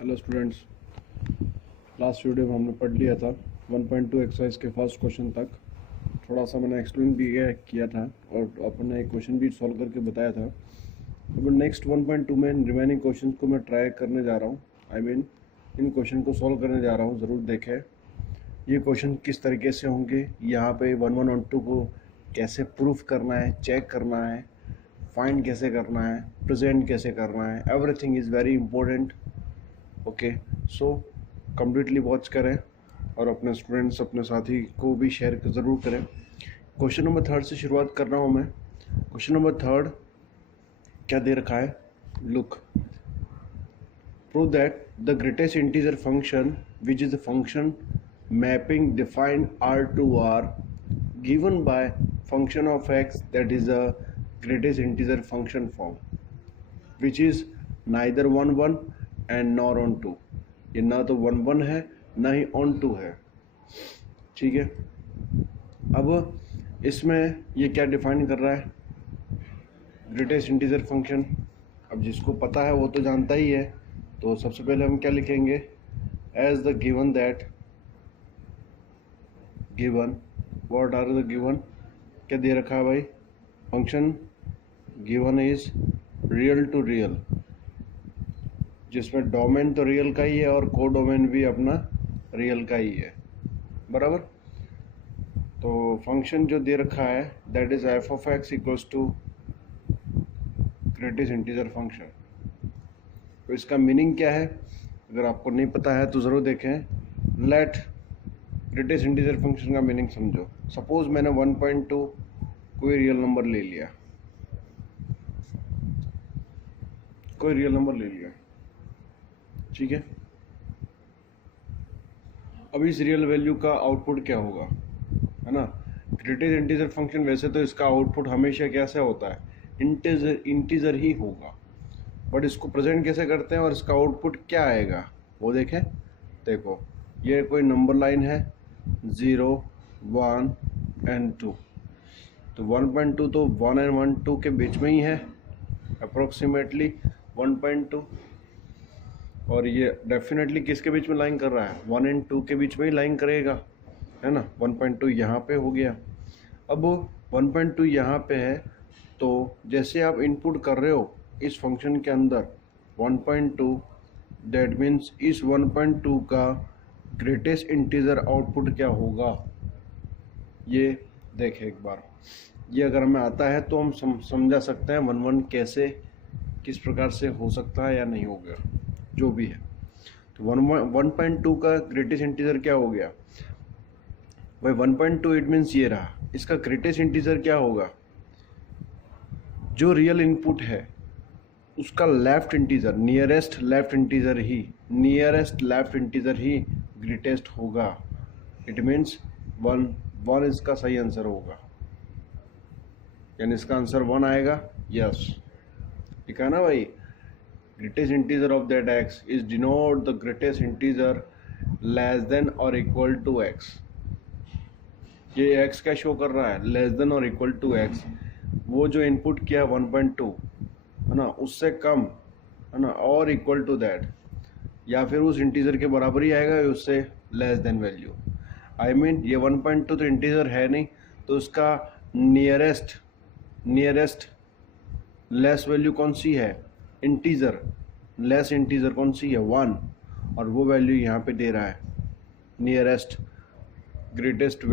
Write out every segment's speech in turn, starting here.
Hello students, last video में हमने पढ़ लिया था 1.2 एक्सरसाइज के फर्स्ट क्वेश्चन तक। थोड़ा सा मैंने एक्सप्लेन भी किया था और अपने एक क्वेश्चन भी सॉल्व करके बताया था। अब नेक्स्ट 1.2 में रिमेनिंग क्वेश्चन को मैं ट्राई करने जा रहा हूँ। इन क्वेश्चन को सॉल्व करने जा रहा हूँ। ज़रूर देखें ये क्वेश्चन किस तरीके से होंगे, यहाँ पे 1, 1 और 2 को कैसे प्रूफ करना है, चेक करना है, फाइंड कैसे करना है, प्रेजेंट कैसे करना है। Everything is very important. Okay, so completely watch करें और अपने स्टूडेंट्स, अपने साथी को भी शेयर ज़रूर करें। क्वेश्चन नंबर 3 से शुरुआत कर रहा हूँ मैं। क्वेश्चन नंबर 3 क्या दे रखा है? Look, prove that the greatest integer function which is the function mapping defined R to R given by function of x that is a greatest integer function form which is neither 1 1 and nor on 2। ये ना तो 1 1 है ना ही on 2 है। ठीक है, अब इसमें ये क्या डिफाइन कर रहा है? Greatest integer function. अब जिसको पता है वो तो जानता ही है, तो सबसे पहले हम क्या लिखेंगे? As the given that, given, what are the given? क्या दे रखा है भाई? Function given is real to real, जिसमें डोमेन तो रियल का ही है और को डोमेन भी अपना रियल का ही है, बराबर। तो फंक्शन जो दे रखा है that is f of x equals to greatest integer function. तो इसका मीनिंग क्या है? अगर आपको नहीं पता है तो ज़रूर देखें। लेट ग्रेटेस्ट इंटीजर फंक्शन का मीनिंग समझो। सपोज मैंने 1.2 कोई रियल नंबर ले लिया, ठीक है। अब इस रियल वैल्यू का आउटपुट क्या होगा, है ना? ग्रेटेस्ट इंटीजर फंक्शन वैसे तो इसका आउटपुट हमेशा कैसे होता है? इंटीजर ही होगा, बट इसको प्रेजेंट कैसे करते हैं और इसका आउटपुट क्या आएगा वो देखें। देखो, ये कोई नंबर लाइन है 0, 1 एंड 2। तो 1.2 तो 1 एंड 1 2 के बीच में ही है, अप्रोक्सीमेटली 1.2। और ये डेफिनेटली किसके बीच में लाइन कर रहा है? 1 एंड 2 के बीच में ही लाइन करेगा, है ना। 1.2 यहाँ पे हो गया। अब 1.2 यहाँ पे है, तो जैसे आप इनपुट कर रहे हो इस फंक्शन के अंदर 1.2, दैट मीन्स इस 1.2 का ग्रेटेस्ट इंटीजर आउटपुट क्या होगा, ये देखें एक बार। ये अगर हमें आता है तो हम समझा सकते हैं 1 1 कैसे, किस प्रकार से हो सकता है या नहीं हो गया, जो भी है। तो 1.2 का ग्रेटेस्ट इंटीजर क्या हो गया भाई? 1.2 इट मीन्स ये रहा। इसका ग्रेटेस्ट इंटीजर क्या होगा? जो रियल इनपुट है उसका left integer, nearest left integer ही ग्रेटेस्ट होगा। इट मीन्स 1 इसका सही आंसर होगा, यानी इसका आंसर 1 आएगा। यस, ठीक है ना भाई। Greatest integer of that x is denote the greatest integer less than और इक्वल टू x। ये x क्या शो कर रहा है? लेस देन और इक्वल टू x। वो जो इनपुट किया 1.2, है ना, उससे कम, है ना, और इक्वल टू दैट, या फिर उस इंटीजर के बराबर ही आएगा, उससे लेस देन वैल्यू। ये 1.2 तो इंटीजर है नहीं, तो उसका नियरेस्ट लेस वैल्यू कौन सी है? इंटीजर। लेस इंटीजर कौन सी है? 1, और वो वैल्यू यहाँ पे दे रहा है नियरेस्ट ग्रेटेस्ट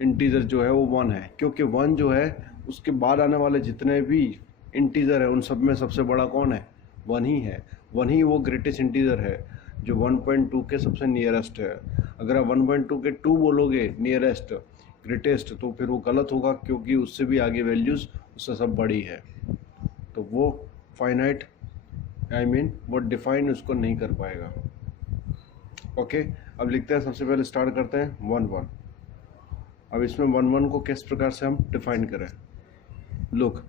इंटीजर जो है वो 1 है, क्योंकि 1 जो है उसके बाद आने वाले जितने भी इंटीजर है उन सब में सबसे बड़ा कौन है? 1 ही है। 1 ही वो ग्रेटेस्ट इंटीजर है जो 1.2 के सबसे नियरेस्ट है। अगर आप 1.2 के 2 बोलोगे नियरेस्ट ग्रेटेस्ट, तो फिर वो गलत होगा, क्योंकि उससे भी आगे वैल्यूज़ उससे सब बड़ी है, तो वो फाइनाइट वो डिफाइन उसको नहीं कर पाएगा। ओके, अब लिखते हैं। सबसे पहले स्टार्ट करते हैं 1 1। अब इसमें 1 1 को किस प्रकार से हम डिफाइन करें? लुक,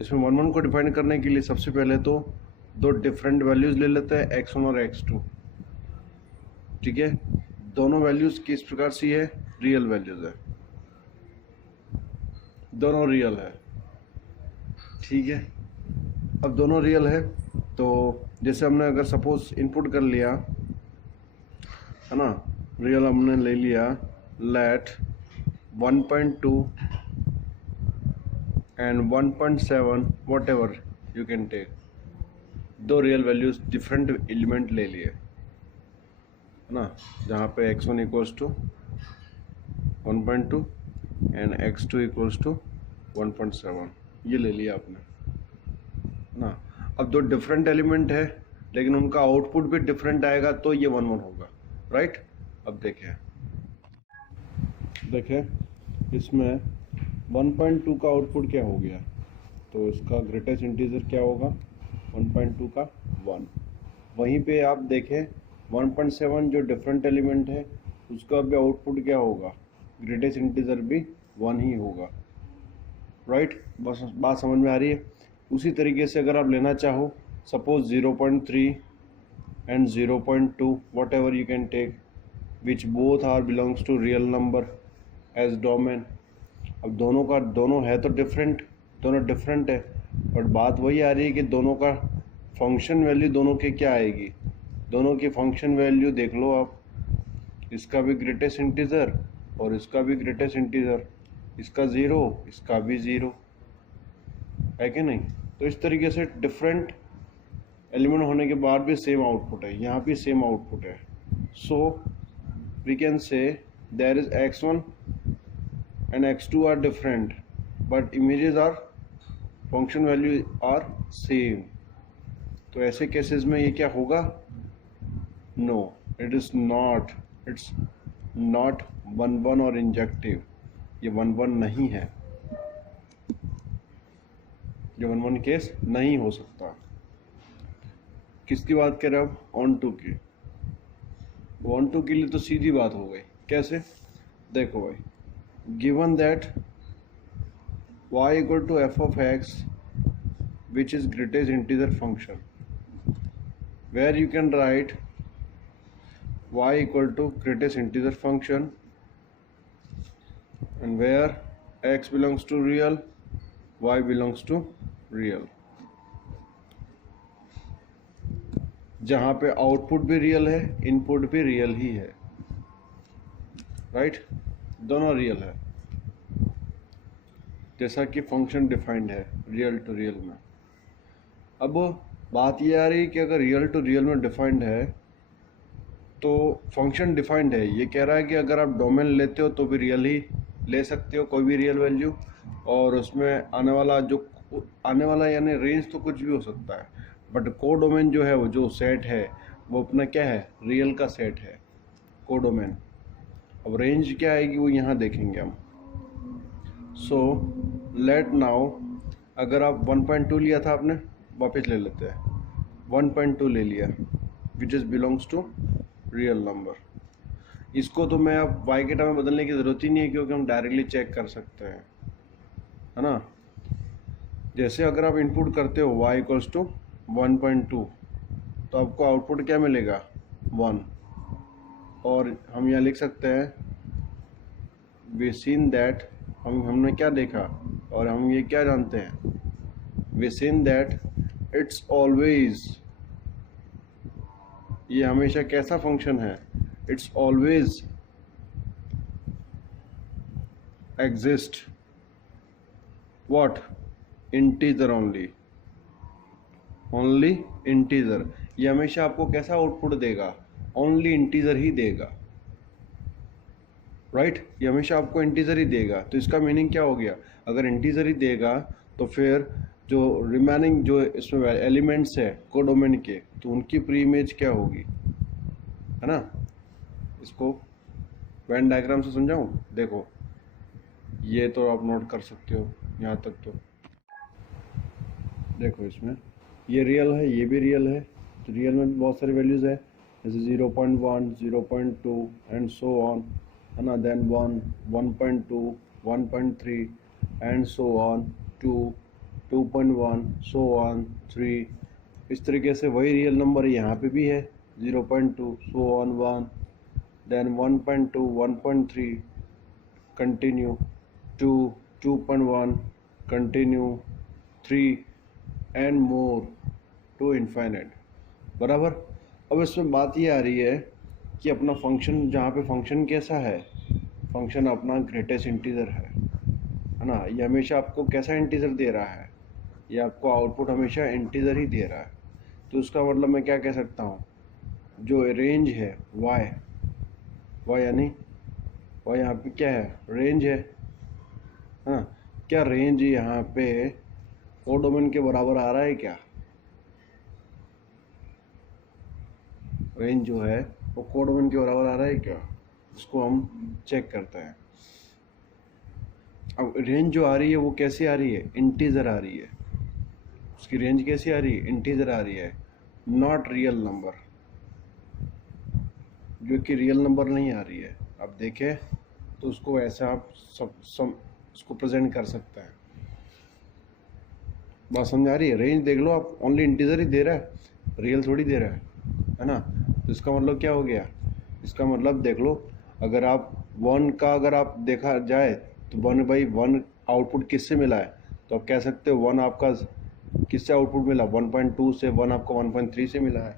इसमें 1 1 को डिफाइन करने के लिए सबसे पहले तो दो डिफरेंट वैल्यूज़ ले लेते हैं, x1 और x2। ठीक है, दोनों वैल्यूज़ किस प्रकार से है? रियल वैल्यूज़ है, दोनों रियल है, ठीक है। अब दोनों रियल है, तो जैसे हमने अगर सपोज इनपुट कर लिया है ना, रियल हमने ले लिया, let 1.2 and 1.7 whatever you can take, दो रियल वैल्यूज डिफरेंट एलिमेंट ले लिए है ना, जहाँ पे x1 equals to 1.2 and x2 equals to 1.7, ये ले लिया आपने है ना। अब दो डिफरेंट एलिमेंट है लेकिन उनका आउटपुट भी डिफरेंट आएगा, तो ये 1 1 होगा, राइट। अब देखें इसमें 1.2 का आउटपुट क्या हो गया, तो इसका ग्रेटेस्ट इंटीजर क्या होगा, 1.2 का 1। वहीं पे आप देखें 1.7 जो डिफरेंट एलिमेंट है उसका भी आउटपुट क्या होगा, ग्रेटेस्ट इंटीजर भी 1 ही होगा, राइट। बस बात समझ में आ रही है। उसी तरीके से अगर आप लेना चाहो, suppose 0.3 and 0.2 whatever you can take, which both are belongs to real number as domain. अब दोनों है तो डिफरेंट, दोनों डिफरेंट है, बट बात वही आ रही है कि दोनों का फंक्शन वैल्यू दोनों की क्या आएगी, दोनों की फंक्शन वैल्यू देख लो आप, इसका भी ग्रेटेस्ट इंटीजर और इसका भी ग्रेटेस्ट इंटीजर, इसका 0 इसका भी 0 है कि नहीं। तो इस तरीके से डिफरेंट एलिमेंट होने के बाद भी सेम आउटपुट है, यहाँ भी सेम आउटपुट है। So we can say there is x1 and x2 are different but images are function value are same। तो ऐसे केसेस में ये क्या होगा, no it is not, it's not 1 1 और इंजेक्टिव, ये 1 1 नहीं है, ये 1 1 केस नहीं हो सकता। किसकी बात कर रहे हो, ऑन टू की। ऑन टू के लिए तो सीधी बात हो गई, कैसे, देखो भाई, given that y equal to f of x which is greatest integer function, where you can write y equal to greatest integer function and where x belongs to real, y belongs to real, जहाँ पे output भी real है input भी real ही है, right, दोनों real है, जैसा कि फंक्शन डिफाइंड है रियल टू रियल में। अब बात ये आ रही कि अगर रियल टू रियल में डिफाइंड है तो फंक्शन डिफाइंड है, ये कह रहा है कि अगर आप डोमेन लेते हो तो भी रियल ही ले सकते हो, कोई भी रियल वैल्यू, और उसमें आने वाला यानी रेंज तो कुछ भी हो सकता है, बट को डोमेन जो है वो जो सेट है वो अपना क्या है, रियल का सेट है को डोमेन। अब रेंज क्या आएगी वो यहाँ देखेंगे हम। सो लेट नाउ, अगर आप 1.2 लिया था आपने, वापस ले लेते हैं, 1.2 ले लिया which is belongs to real number. इसको तो मैं अब y के टर्म में बदलने की ज़रूरत ही नहीं है क्योंकि हम डायरेक्टली चेक कर सकते हैं, है ना। जैसे अगर आप इनपुट करते हो y इक्वल्स टू 1.2 तो आपको आउटपुट क्या मिलेगा, 1, और हम यहाँ लिख सकते हैं वी सीन दैट, हमने क्या देखा और हम ये क्या जानते हैं, we seen that it's always, ये हमेशा कैसा फंक्शन है, it's always exist what, integer only, only integer, ये हमेशा आपको कैसा आउटपुट देगा, ओनली इंटीजर ही देगा, राइट, ये हमेशा आपको इंटीजर ही देगा। तो इसका मीनिंग क्या हो गया, अगर इंटीजर ही देगा तो फिर जो रिमेनिंग जो इसमें एलिमेंट्स है कोडोमेन के, तो उनकी प्री इमेज क्या होगी, है ना। इसको वेन डायग्राम से समझाऊं, देखो ये तो आप नोट कर सकते हो यहाँ तक, तो देखो इसमें ये रियल है ये भी रियल है, तो रियल में भी बहुत सारी वैल्यूज़ है, जैसे 0.1 0.2 एंड सो ऑन, है ना, then 1 1.2 1.3 and so on 2 2.1 so on 3, इस तरीके से वही रियल नंबर यहाँ पे भी है 0.2 so on 1, then 1.2 1.3 continue 2 2.1 continue 3 and more to infinite, बराबर। अब इसमें बात ये आ रही है कि अपना फंक्शन, जहाँ पे फंक्शन कैसा है, फंक्शन अपना ग्रेटेस्ट इंटीजर है ना, ये हमेशा आपको कैसा इंटीजर दे रहा है, ये आपको आउटपुट हमेशा इंटीजर ही दे रहा है। तो उसका मतलब मैं क्या कह सकता हूँ, जो रेंज है वाई, यानी वाई यहाँ पे क्या है, रेंज है। हाँ, क्या रेंज यहाँ पे कोडोमेन के बराबर आ रहा है क्या? रेंज जो है वो कोडोमेन के बराबर आ रहा है क्या, इसको हम चेक करते हैं। अब रेंज जो आ रही है वो कैसी आ रही है, इंटीजर आ रही है। उसकी रेंज कैसी आ रही है, इंटीजर आ रही है, नॉट रियल नंबर, जो कि रियल नंबर नहीं आ रही है। अब देखें तो उसको ऐसा आप उसको प्रेजेंट कर सकते हैं। बात समझ आ रही है? रेंज देख लो आप, ओनली इंटीजर ही दे रहा है, रियल थोड़ी दे रहा है ना। तो इसका मतलब क्या हो गया, इसका मतलब देख लो, अगर आप वन का अगर आप देखा जाए तो 1/1 आउटपुट किससे मिला है, तो आप कह सकते हो 1 आपका किससे आउटपुट मिला, 1.2 से, 1 आपका 1.3 से मिला है।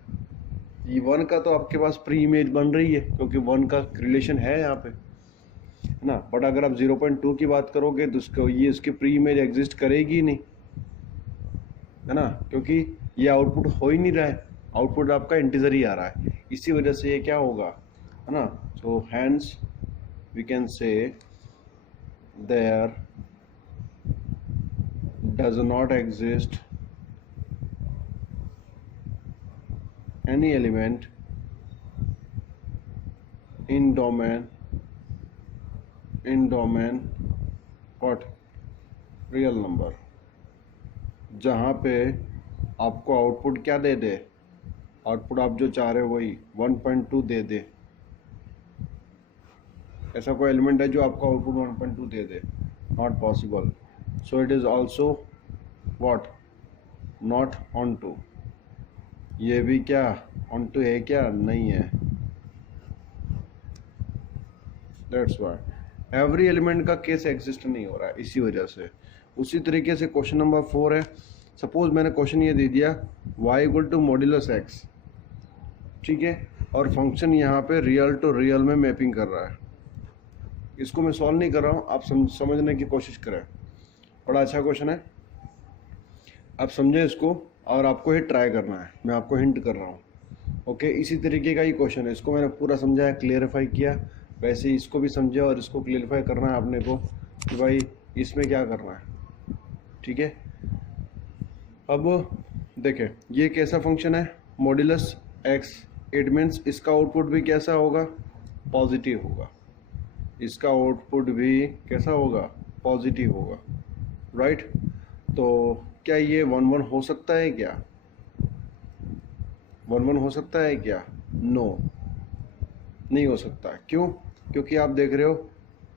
ये 1 का तो आपके पास प्री इमेज बन रही है, क्योंकि 1 का रिलेशन है यहाँ पे, है ना। बट अगर आप 0.2 की बात करोगे तो उसको ये उसकी प्री इमेज एग्जिस्ट करेगी नहीं, है ना, क्योंकि ये आउटपुट हो ही नहीं रहा है, आउटपुट आपका इंटीजर ही आ रहा है। इसी वजह से ये क्या होगा, है ना। So hence we can say there does not exist any element in domain what real number, जहाँ पे आपको आउटपुट क्या दे दे, आउटपुट आप जो चाह रहे हो वही 1.2 दे दे। ऐसा कोई एलिमेंट है जो आपको आउटपुट 1.2 दे दे, not possible. So it is also what, not onto. ये भी क्या ऑन टू है क्या, नहीं है। दैट्स वाई एवरी एलिमेंट का केस एग्जिस्ट नहीं हो रहा है, इसी वजह से। उसी तरीके से क्वेश्चन नंबर 4 है। सपोज मैंने क्वेश्चन ये दे दिया y equal to modulus x, ठीक है, और फंक्शन यहाँ पे रियल टू रियल में मैपिंग कर रहा है। इसको मैं सॉल्व नहीं कर रहा हूँ, आप समझने की कोशिश करें। बड़ा अच्छा क्वेश्चन है, आप समझें इसको, और आपको ये ट्राई करना है, मैं आपको हिंट कर रहा हूँ। ओके, इसी तरीके का ही क्वेश्चन है, इसको मैंने पूरा समझाया, क्लियरिफाई किया। वैसे ही इसको भी समझे और इसको क्लियरिफाई करना है आपने को कि भाई इसमें क्या करना है, ठीक है। अब देखें ये कैसा फंक्शन है, मॉड्यूलस x, इट मीन्स इसका आउटपुट भी कैसा होगा, पॉजिटिव होगा। इसका आउटपुट भी कैसा होगा, पॉजिटिव होगा, राइट। तो क्या ये 1-1 हो सकता है क्या, 1-1 हो सकता है क्या, नो नहीं हो सकता। क्यों, क्योंकि आप देख रहे हो,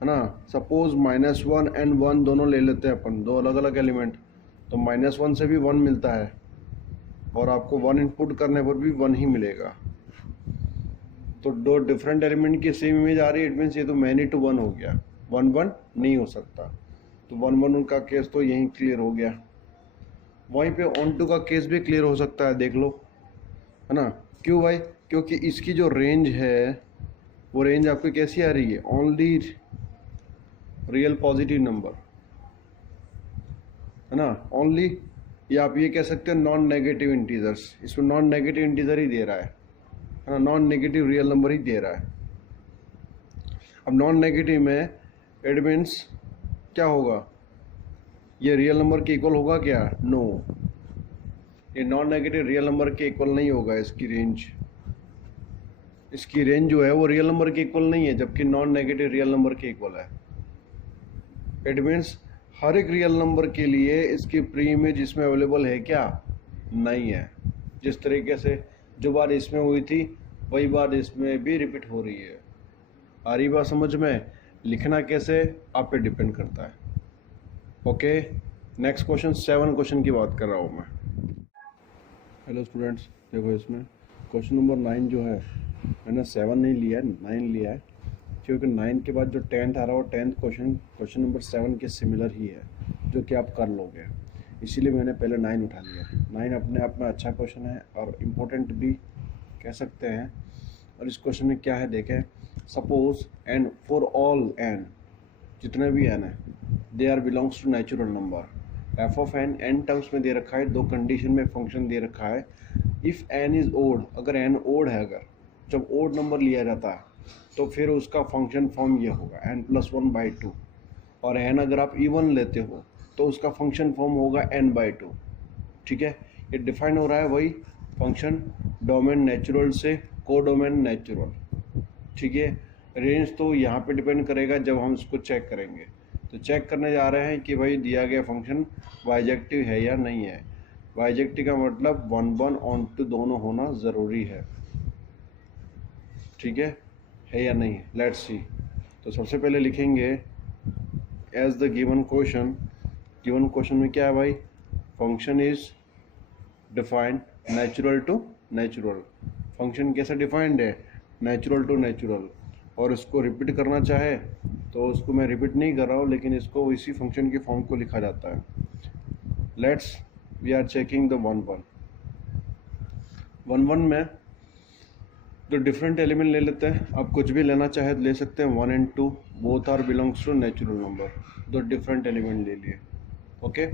है ना, सपोज -1 एंड 1 दोनों ले लेते हैं अपन, दो अलग अलग एलिमेंट, तो -1 से भी 1 मिलता है, और आपको 1 इनपुट करने पर भी 1 ही मिलेगा। तो दो डिफरेंट एलिमेंट की सेम इमेज आ रही है, इट मीन्स ये तो मैनी टू 1 हो गया, 1-1 नहीं हो सकता। तो 1-1 उनका केस तो यहीं क्लियर हो गया। वहीं पे ऑन टू का केस भी क्लियर हो सकता है, देख लो, है ना। क्यों भाई, क्योंकि इसकी जो रेंज है वो रेंज आपकी कैसी आ रही है, ओनली रियल पॉजिटिव नंबर, है ना, ओनली, या आप ये कह सकते हैं नॉन नेगेटिव इंटीजर्स। इसमें नॉन नेगेटिव इंटीजर ही दे रहा है ना, नॉन नेगेटिव रियल नंबर ही दे रहा है। अब नॉन नेगेटिव में इट मीन्स क्या होगा, ये रियल नंबर के इक्वल होगा क्या, नो, ये नॉन नेगेटिव रियल नंबर के इक्वल नहीं होगा। इसकी रेंज जो है वो रियल नंबर के इक्वल नहीं है, जबकि नॉन नेगेटिव रियल नंबर के इक्वल है। इट मीन्स हर एक रियल नंबर के लिए इसकी प्री इमेज इसमें अवेलेबल है क्या, नहीं है। जिस तरीके से जो बात इसमें हुई थी वही बात इसमें भी रिपीट हो रही है। आ रही बात समझ में, लिखना कैसे आप पे डिपेंड करता है। ओके, नेक्स्ट क्वेश्चन 7 क्वेश्चन की बात कर रहा हूँ मैं। हेलो स्टूडेंट्स, देखो इसमें क्वेश्चन नंबर 9 जो है, मैंने 7 नहीं लिया है, 9 लिया है, क्योंकि 9 के बाद जो 10th आ रहा है वो 10th क्वेश्चन नंबर 7 के सिमिलर ही है, जो कि आप कर लोगे। इसीलिए मैंने पहले 9 उठा लिया। 9 अपने आप में अच्छा क्वेश्चन है और इम्पोर्टेंट भी कह सकते हैं। और इस क्वेश्चन में क्या है देखें, suppose n for all n, जितने भी एन है, they are belongs to natural number. F of n n terms में दे रखा है, दो कंडीशन में फंक्शन दे रखा है। इफ़ एन इज़ ओड, अगर एन ओड है, अगर जब ओड नंबर लिया जाता है तो फिर उसका फंक्शन फॉर्म ये होगा n+1/2। और एन अगर आप इवन लेते हो तो उसका फंक्शन फॉर्म होगा n/2। ठीक है, ये डिफाइन हो रहा है वही फंक्शन डोमेन नेचुरल से कोडोमेन नेचुरल। ठीक है, रेंज तो यहाँ पे डिपेंड करेगा जब हम इसको चेक करेंगे। तो चेक करने जा रहे हैं कि भाई दिया गया फंक्शन बाइजेक्टिव है या नहीं है। बाइजेक्टिव का मतलब 1 ऑन टू दोनों होना ज़रूरी है। ठीक है या नहीं, लेट्स सी। तो सबसे पहले लिखेंगे as the given question. Given question में क्या है भाई, function is defined natural to natural. Function कैसे डिफाइंड है, नेचुरल टू नेचुरल। और इसको रिपीट करना चाहे तो उसको मैं रिपीट नहीं कर रहा हूँ, लेकिन इसको इसी फंक्शन के फॉर्म को लिखा जाता है। Let's we are checking the 1 में तो डिफरेंट एलिमेंट ले लेते हैं। आप कुछ भी लेना चाहे तो ले सकते हैं। 1 and 2 both are belongs to natural number. दो डिफरेंट एलिमेंट ले लिए। ओके,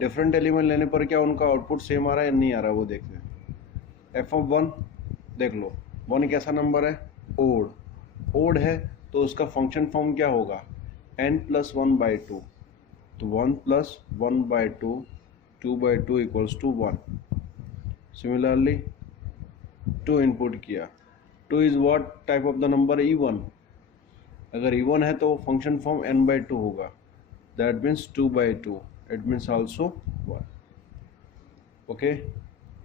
डिफरेंट एलिमेंट लेने पर क्या उनका आउटपुट सेम आ रहा है या नहीं आ रहा है वो देखते हैं। एफ ऑफ 1 देख लो, 1 कैसा नंबर है, ओड। ओड है तो उसका फंक्शन फॉर्म क्या होगा, n+1/2। तो 1+1/2, 2/2 इक्वल्स टू 1। सिमिलरली 2 इनपुट किया, 2 is what type of the number, even. अगर इवन है तो फंक्शन फॉर्म n/2 होगा, that means 2/2, it means also 1। Okay,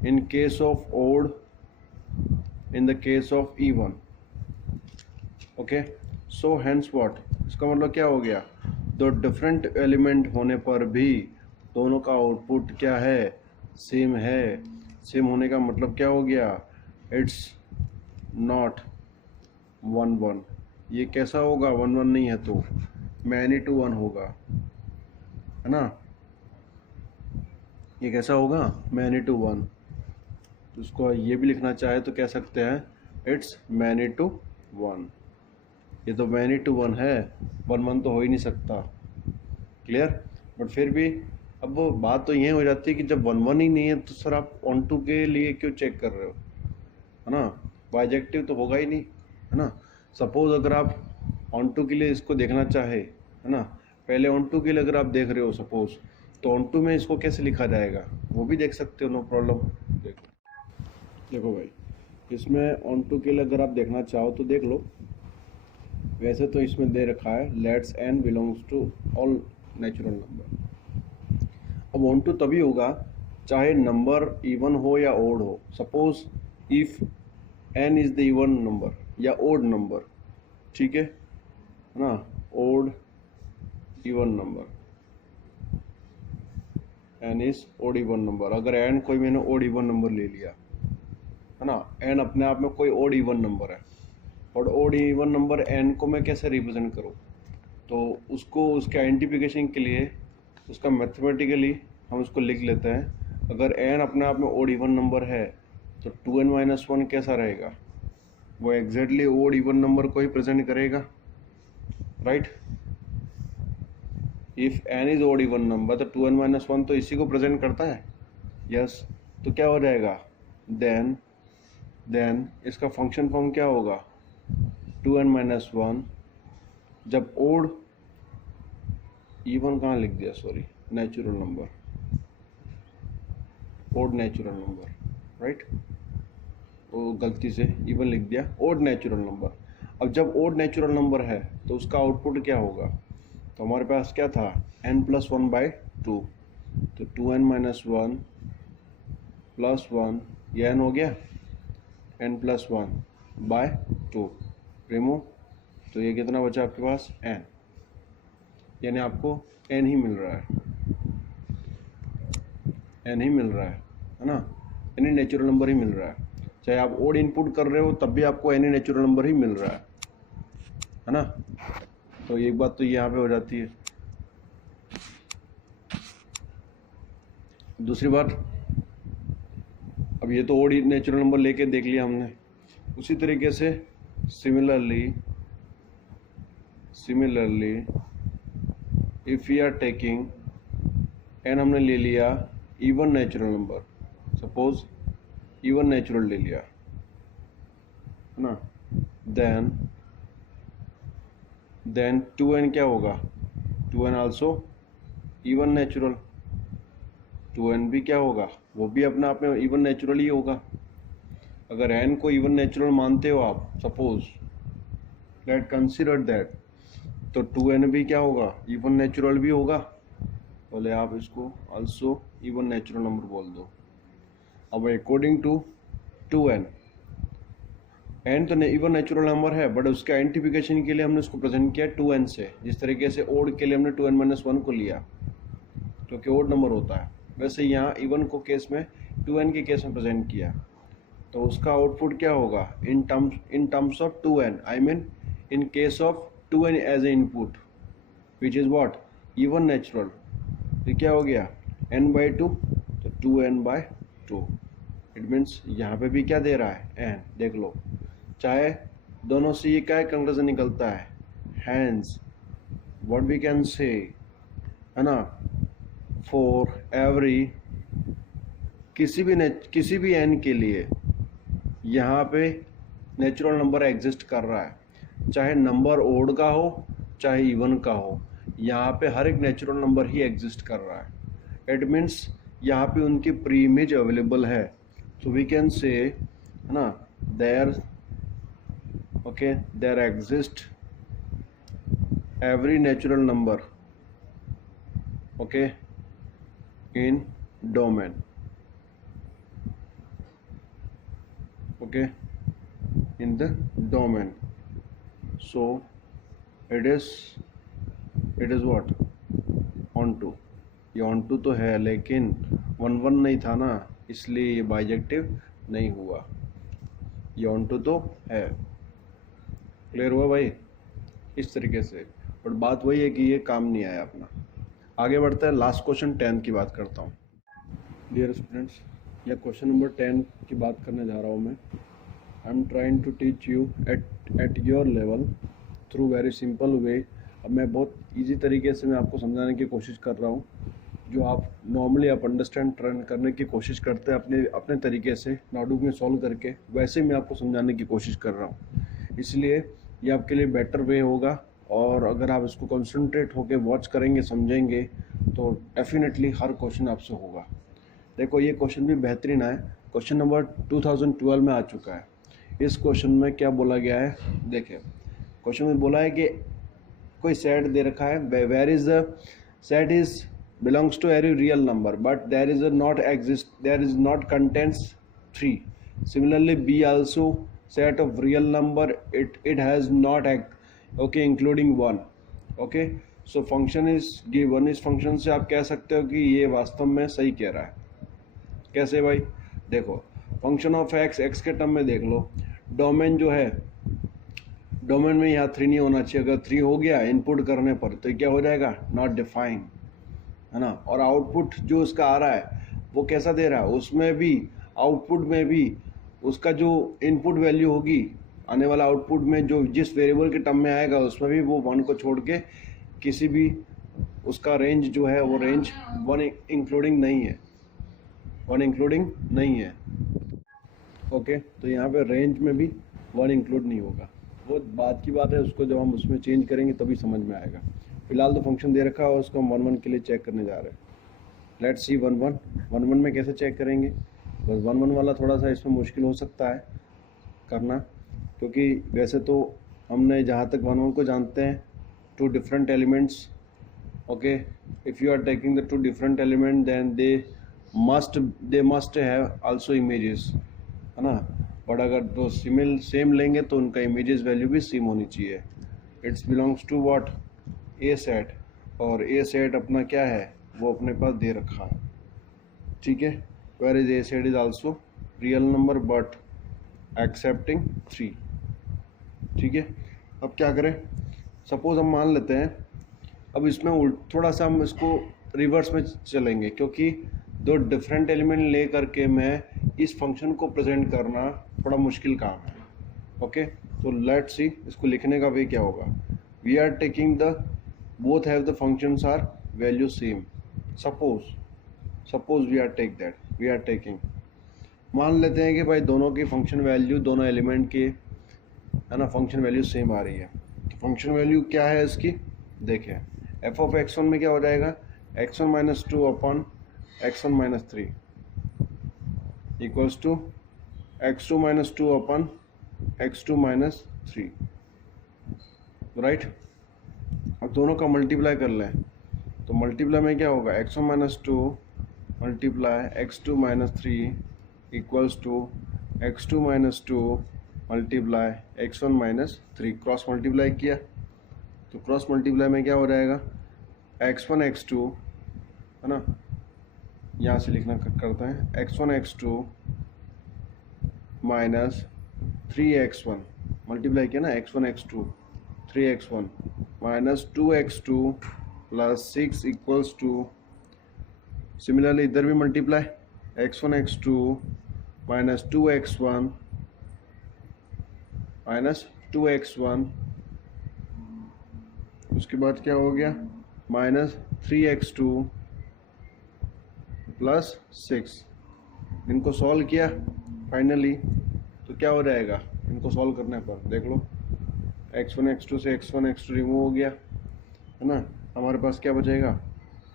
in case of odd, in the case of even. Okay, so hence what, इसका मतलब क्या हो गया, दो डिफरेंट एलिमेंट होने पर भी दोनों का आउटपुट क्या है, सेम है। सेम होने का मतलब क्या हो गया, इट्स नॉट 1-1। ये कैसा होगा, 1-1 नहीं है तो मैनी टू 1 होगा, है ना। ये कैसा होगा, मैनी टू 1। तो उसको ये भी लिखना चाहे तो कह सकते हैं इट्स मैनी टू 1। ये तो मैनी टू 1 है, 1-1 तो हो ही नहीं सकता। क्लियर। बट फिर भी अब वो बात तो ये हो जाती है कि जब 1-1 ही नहीं है तो सर आप ऑन टू के लिए क्यों चेक कर रहे हो, है ना। बाइजेक्टिव तो होगा ही नहीं, है ना। सपोज अगर आप ऑन टू के लिए इसको देखना चाहे, है ना, पहले ऑन टू के लिए अगर आप देख रहे हो सपोज, तो ऑन टू में इसको कैसे लिखा जाएगा वो भी देख सकते हो, नो प्रॉब्लम। देखो भाई, इसमें ऑन टू के लिए अगर आप देखना चाहो तो देख लो। वैसे तो इसमें दे रखा है let's n belongs to all natural number. अब ऑन टू तभी होगा चाहे नंबर इवन हो या ओड हो। Suppose if n is the even number या ओड नंबर, ठीक है ना, odd even number, n is odd even number. अगर n कोई मैंने ओड इवन नंबर ले लिया, है ना, n अपने आप में कोई ओड इवन नंबर है, और ओड इवन नंबर n को मैं कैसे रिप्रेजेंट करूँ, तो उसको उसके आइडेंटिफिकेशन के लिए उसका मैथमेटिकली हम उसको लिख लेते हैं। अगर n अपने आप में ओड इवन नंबर है तो 2n-1 कैसा रहेगा, वो एग्जैक्टली ओड इवन नंबर को ही प्रेजेंट करेगा, right. If n is odd even number तो 2n-1 तो इसी को प्रेजेंट करता है, यस। तो क्या हो जाएगा, देन इसका फंक्शन फॉर्म क्या होगा, 2n-1। जब ओड इवन कहाँ लिख दिया, sorry, natural number, odd natural number, right, वो गलती से इवन लिख दिया, ओड नेचुरल नंबर। अब जब ओड नेचुरल नंबर है तो उसका आउटपुट क्या होगा, तो हमारे पास क्या था, n+1/2, तो 2n-1 + 1, ये n हो गया, n+1/2 रिमूव, तो ये कितना बचा आपके पास, n, यानी आपको n ही मिल रहा है, n ही मिल रहा है ना, यानी नेचुरल नंबर ही मिल रहा है। चाहे आप ओड इनपुट कर रहे हो तब भी आपको n नेचुरल नंबर ही मिल रहा है ना। तो एक बात तो यहाँ पे हो जाती है। दूसरी बात, अब ये तो ओड नेचुरल नंबर लेके देख लिया हमने, उसी तरीके से similarly if we are taking n, हमने ले लिया even natural number, suppose even natural ले लिया है ना, देन 2n क्या होगा, 2n also even natural, 2n भी क्या होगा, वो भी अपने आप में इवन नेचुरल ही होगा। अगर n को इवन नेचुरल मानते हो आप, सपोज लेट कंसिडर दैट, तो 2n भी क्या होगा, इवन नेचुरल भी होगा, बोले आप इसको आल्सो इवन नेचुरल नंबर बोल दो। अब अकॉर्डिंग टू 2n, n तो इवन नेचुरल नंबर है, बट उसके आइडेंटिफिकेशन के लिए हमने उसको प्रेजेंट किया 2n से, जिस तरीके से ओड के लिए हमने 2n-1 को लिया क्योंकि ओड नंबर होता है, वैसे यहाँ इवन को केस में 2n के केस में प्रेजेंट किया, तो उसका आउटपुट क्या होगा, in terms of 2n, I mean in case of 2n as a input which is what, even natural, ये क्या हो गया n/2, तो 2n/2, इट मीन्स यहाँ पे भी क्या दे रहा है n, देख लो, चाहे दोनों से ये क्या कंक्लूजन निकलता है, hence what we can say, है ना, फॉर एवरी, किसी भी n के लिए यहाँ पे नेचुरल नंबर एग्जिस्ट कर रहा है, चाहे नंबर ओड का हो चाहे इवन का हो, यहाँ पे हर एक नेचुरल नंबर ही एग्जिस्ट कर रहा है। इट मीन्स यहाँ पे उनकी प्री इमेज अवेलेबल है, सो वी कैन से, है ना, there exist every natural number, okay, in domain, okay, in the domain, so it is what, onto, ये onto तो है लेकिन 1 नहीं था ना, इसलिए ये बाइजेक्टिव नहीं हुआ, ये onto तो है। क्लियर हुआ भाई, इस तरीके से, बट बात वही है कि ये काम नहीं आया अपना। आगे बढ़ता है, लास्ट क्वेश्चन 10 की बात करता हूँ। डियर स्टूडेंट्स, यह क्वेश्चन नंबर 10 की बात करने जा रहा हूँ मैं। I am trying to teach you at your level through very simple way. अब मैं बहुत इजी तरीके से मैं आपको समझाने की कोशिश कर रहा हूँ, जो आप नॉर्मली आप अंडरस्टैंड करने की कोशिश करते हैं अपने तरीके से नोटबुक में सॉल्व करके, वैसे मैं आपको समझाने की कोशिश कर रहा हूँ, इसलिए ये आपके लिए बेटर वे होगा। और अगर आप इसको कंसंट्रेट होकर वॉच करेंगे, समझेंगे, तो डेफिनेटली हर क्वेश्चन आपसे होगा। देखो, ये क्वेश्चन भी बेहतरीन है, क्वेश्चन नंबर 2012 में आ चुका है। इस क्वेश्चन में क्या बोला गया है, देखिए क्वेश्चन में बोला है कि कोई सेट दे रखा है, where is the set is belongs to every real number but there is not contents 3। Similarly B also set of real number, it has not okay including 1। Okay, so function is given. इस function से आप कह सकते हो कि ये वास्तव में सही कह रहा है। कैसे भाई, देखो फंक्शन ऑफ एक्स के टर्म में देख लो, डोमेन जो है, डोमेन में यहाँ 3 नहीं होना चाहिए, अगर 3 हो गया इनपुट करने पर तो क्या हो जाएगा, नॉट डिफाइन, है ना। और आउटपुट जो उसका आ रहा है वो कैसा दे रहा है, उसमें भी आउटपुट में भी उसका जो इनपुट वैल्यू होगी, आने वाला आउटपुट में जो जिस वेरिएबल के टर्म में आएगा उसमें भी वो 1 को छोड़ के किसी भी उसका रेंज जो है वो रेंज 1 इंक्लूडिंग नहीं है, 1 इंक्लूडिंग नहीं है। ओके, तो यहाँ पे रेंज में भी 1 इंक्लूड नहीं होगा, वो बात की बात है, उसको जब हम उसमें चेंज करेंगे तभी समझ में आएगा। फिलहाल तो फंक्शन दे रखा है, उसको हम 1 के लिए चेक करने जा रहे हैं। लेट्स सी 1 में कैसे चेक करेंगे। बस 1 वाला थोड़ा सा इसमें मुश्किल हो सकता है करना, क्योंकि वैसे तो हमने जहाँ तक 1 को जानते हैं 2 different elements. Okay, if you are taking the 2 different element then they must have also images, है ना। बट अगर दो सेम लेंगे तो उनका इमेजेस वैल्यू भी सेम होनी चाहिए। It's belongs to what, a set, और ए सेट अपना क्या है, वो अपने पास दे रखा है, ठीक है। Where is a set is also real number but excepting 3, ठीक है। अब क्या करें, सपोज हम मान लेते हैं, अब इसमें थोड़ा सा हम इसको रिवर्स में चलेंगे, क्योंकि दो डिफरेंट एलिमेंट ले करके मैं इस फंक्शन को प्रेजेंट करना थोड़ा मुश्किल काम है। ओके, तो लेट्स सी इसको लिखने का वे क्या होगा। We are taking the both have the functions are value same. Suppose we are taking मान लेते हैं कि भाई दोनों की फंक्शन वैल्यू, दोनों एलिमेंट की है ना, फंक्शन वैल्यू सेम आ रही है। तो फंक्शन वैल्यू क्या है इसकी, देखें एफ ऑफ x1 में क्या हो जाएगा, x1 minus 2 upon x1 minus 3 equals to x2 minus 2 upon x2 minus 3, right. अब दोनों का मल्टीप्लाई कर लें तो मल्टीप्लाई में क्या होगा, x1 minus 2 multiply x2 minus 3 equals to x2 minus 2 multiply x1 minus 3। Cross multiply किया तो क्रॉस मल्टीप्लाई में क्या हो जाएगा, x1 x2 है ना, यहाँ से लिखना करते हैं x1 x2 minus 3x1 multiply किया ना, x1 x2 3x1 minus 2x2 plus 6 equals to, similarly इधर भी multiply x1 x2 minus 2x1 minus 2x1, उसके बाद क्या हो गया माइनस 3x2 प्लस 6। इनको सॉल्व किया फाइनली तो क्या हो जाएगा, इनको सॉल्व करने पर देख लो x1 x2 से x1 x2 रिमूव हो गया है ना, हमारे पास क्या बचेगा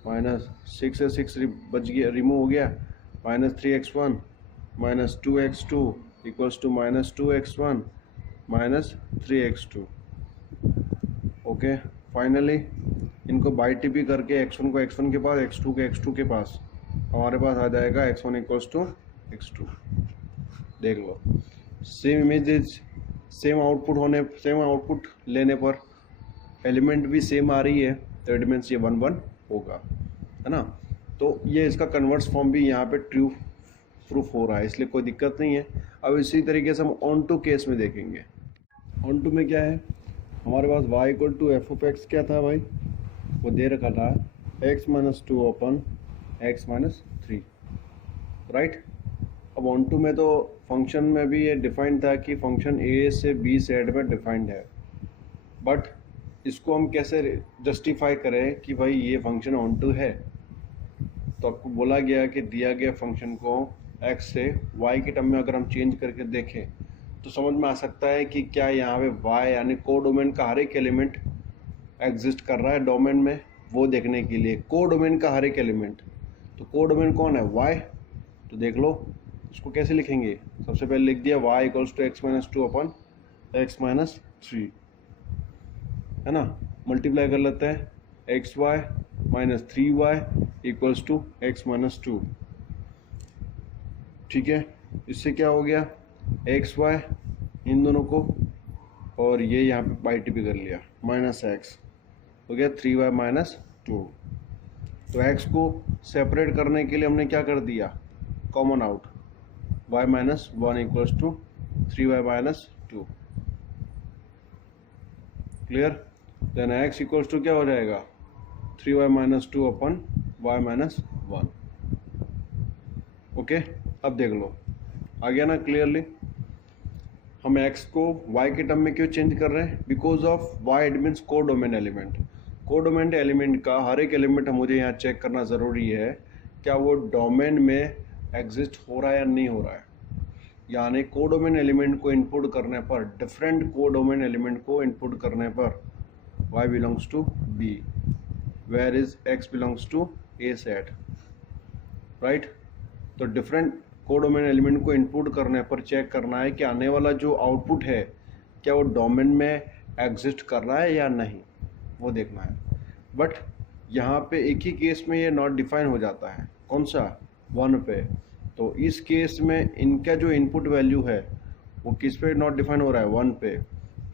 माइनस 6 से 6 बच गया, रिमूव हो गया, minus 3x1 minus 2x2 equals to minus 2x1 minus 3x2। Okay, finally इनको बाई टीपी करके x1 को x1 के पास, x2 को x2 के पास, हमारे पास आ जाएगा x1 इक्वल्स टू x2। देख लो सेम इमेजेस, सेम आउटपुट लेने पर एलिमेंट भी सेम आ रही है तो इट मीन्स ये 1 1 होगा, है ना। तो ये इसका कन्वर्स फॉर्म भी यहाँ पे ट्रू प्रूफ हो रहा है, इसलिए कोई दिक्कत नहीं है। अब इसी तरीके से हम ऑन टू केस में देखेंगे। ऑन टू में क्या है, हमारे पास y equal to f of x क्या था भाई, वो दे रखा था x minus 2 upon x minus 3, right. अब ऑन टू में तो फंक्शन में भी ये डिफाइंड था कि फंक्शन a से b सेट में डिफाइंड है, बट इसको हम कैसे जस्टिफाई करें कि भाई ये फंक्शन ऑन टू है। तो आपको बोला गया कि दिया गया फंक्शन को x से y के टर्म में अगर हम चेंज करके देखें तो समझ में आ सकता है कि क्या यहाँ पे y यानी को डोमेन का हर एक एलिमेंट एग्जिस्ट कर रहा है डोमेन में, वो देखने के लिए को डोमेन का हर एक एलिमेंट। तो को डोमेन कौन है, y। तो देख लो इसको कैसे लिखेंगे, सबसे पहले लिख दिया y equals to x minus 2 upon x minus 3, है ना। मल्टीप्लाई कर लेते हैं x y minus 3y equals to x minus 2, ठीक है। इससे क्या हो गया एक्स वाई इन दोनों को, और ये यहाँ पे बाई टीपी कर लिया, माइनस एक्स हो गया 3y माइनस 2। तो x को सेपरेट करने के लिए हमने क्या कर दिया, common out, y minus 1 equals to 3y minus 2, clear. Then x equals to क्या हो जाएगा 3y minus 2 upon y minus 1। Okay, अब देख लो आ गया ना क्लियरली। हम x को y के टर्म में क्यों चेंज कर रहे हैं, because of y it means को डोमेन एलिमेंट। को डोमेन एलिमेंट का हर एक एलिमेंट मुझे यहाँ चेक करना ज़रूरी है क्या वो डोमेन में एग्जिस्ट हो रहा है या नहीं हो रहा है। यानी को डोमेन एलिमेंट को इनपुट करने पर, डिफरेंट को डोमेन एलिमेंट को इनपुट करने पर y belongs to b, where is x belongs to a set, right. तो डिफरेंट को डोमेन एलिमेंट को इनपुट करने पर चेक करना है कि आने वाला जो आउटपुट है क्या वो डोमेन में एग्जिस्ट कर रहा है या नहीं, वो देखना है। बट यहाँ पे एक ही केस में ये नॉट डिफाइन हो जाता है, कौन सा 1 पे। तो इस केस में इनका जो इनपुट वैल्यू है वो किस पे नॉट डिफाइन हो रहा है, 1 पे।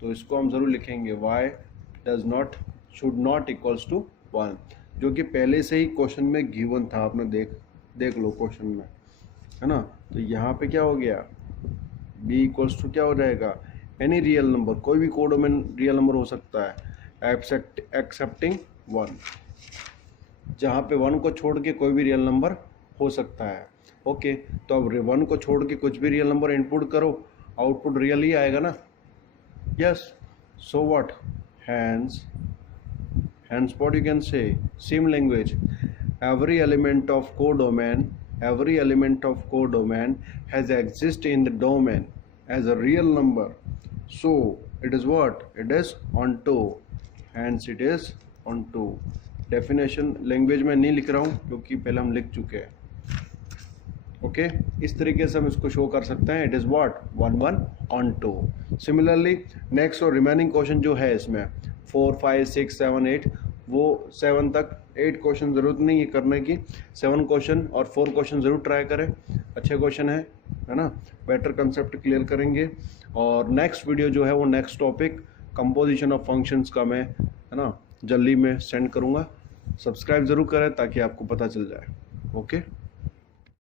तो इसको हम ज़रूर लिखेंगे y does not should not equals to 1, जो कि पहले से ही क्वेश्चन में गिवन था, आपने देख लो क्वेश्चन में, है ना। तो यहाँ पे क्या हो गया b इक्वल्स टू क्या हो जाएगा, एनी रियल नंबर, कोई भी को डोमेन रियल नंबर हो सकता है एक्सेप्टिंग 1, जहाँ पे 1 को छोड़ के कोई भी रियल नंबर हो सकता है। ओके, तो अब 1 को छोड़ के कुछ भी रियल नंबर इनपुट करो, आउटपुट रियल ही आएगा ना। Yes, so what, hence what you can say, same language, every element of codomain has exist in the domain as a real number, so it is what, it is onto, hence it is onto। Definition language में नहीं लिख रहा हूँ क्योंकि पहले हम लिख चुके हैं। ओके, इस तरीके से हम इसको शो कर सकते हैं, it is what 1 onto। Similarly next और रिमेनिंग क्वेश्चन जो है इसमें 4 5 6 7 8, वो 7 तक 8 क्वेश्चन ज़रूरत नहीं है करने की, 7 क्वेश्चन और 4 क्वेश्चन ज़रूर ट्राई करें, अच्छे क्वेश्चन है ना, बेटर कंसेप्ट क्लियर करेंगे। और नेक्स्ट वीडियो जो है वो next topic composition of functions का मैं, है ना, जल्दी में सेंड करूँगा। सब्सक्राइब ज़रूर करें ताकि आपको पता चल जाए। ओके।